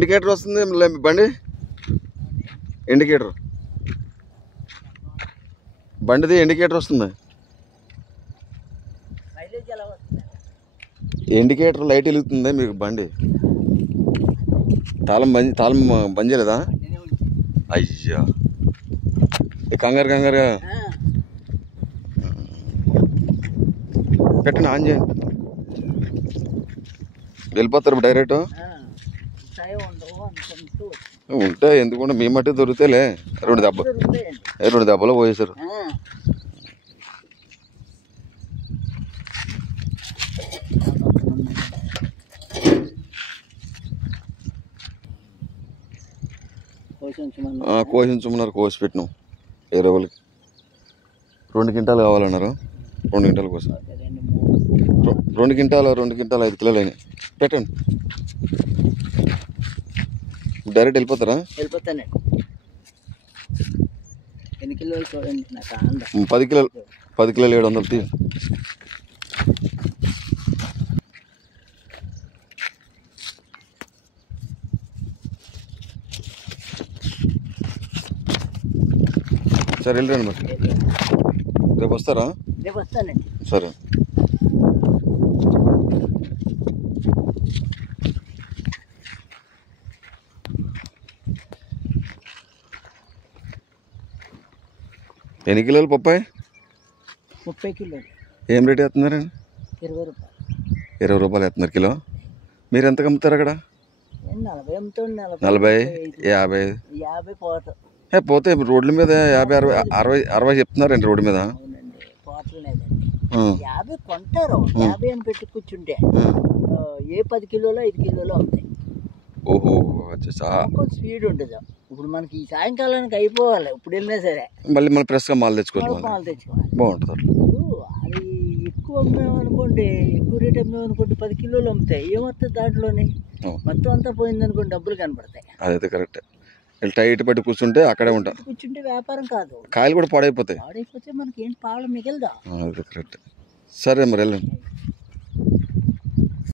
Indicator వస్తుంది బండి, indicator బండిది ఇండికేటర్ వస్తుంది. ఇండికేటర్ లైట్ వెలుగుతుంది మీకు బండి. తాళం బంద్ చేయలేదా? అయ్యా కంగారుగా పెట్టండి, ఆన్ చేయండి. వెళ్ళిపోతారు డైరెక్ట్. ఉంటాయి ఎందుకంటే మీ మట్టి దొరికితేలే. రెండు దెబ్బలు పోయేసారు. కోసించమన్నారు, కోసి పెట్టినాం. 20 రోజులకి 2 క్వింటాలు కావాలన్నారు. 2 క్వింటాలు కోసం 2 క్వింటాలు 5 కిలోలు అయినాయి. పెట్టండి, డైరెక్ట్ వెళ్ళిపోతారా? వెళ్ళిపోతానండి. ఎన్ని కిలోలు చూడండి. 10 కిలోలు 700 తీ. సరే వెళ్ళండి మరి. రేపు వస్తారా? రేపు వస్తానండి. సరే. ఎన్ని కిలోలు పప్పాయి? 30 కిలోలు. ఏం రేట్ వేస్తున్నారండి? 20 రూపాయలు. 20 రూపాయలు వేస్తున్నారు కిలో. మీరు ఎంతకు అమ్ముతారు అక్కడ? 40 అమ్ముతాడు. 40, 50 పోతే రోడ్ల మీద 50, 60, 60 చెప్తున్నారండి రోడ్డు మీద. అవునండి, పోవట్లేదండి. 50 కొంటారు. 50 అని పెట్టి కూర్చుంటే ఏ 10 కిలోలో 5 కిలోలో అవుతాయి. ఓహో, స్పీడ్ ఉండదు. ఇప్పుడు మనకి ఈ సాయంకాలానికి అయిపోవాలి. ఇప్పుడు వెళ్ళినా సరే మళ్ళీ మనం ఫ్రెష్గా మాల్ తెచ్చుకోవాలి. బాగుంటుంది. అది ఎక్కువ అమ్మామనుకోండి, ఎక్కువ రేట్ అమ్మామనుకోండి 10 కిలోలు అమ్ముతాయి. ఏమవుతుంది దాంట్లోనే? మొత్తం అంతా పోయిందనుకోండి, డబ్బులు కనపడతాయి. అదైతే కరెక్ట్. టైట్ పట్టి కూర్చుంటే అక్కడే ఉంటాం. కూర్చుంటే వ్యాపారం కాదు. కాయలు కూడా పాడైపోతాయి. మనకి ఏంటి పాలు మిగలదా? అదే కరెక్ట్. సరే మరి వెళ్ళండి.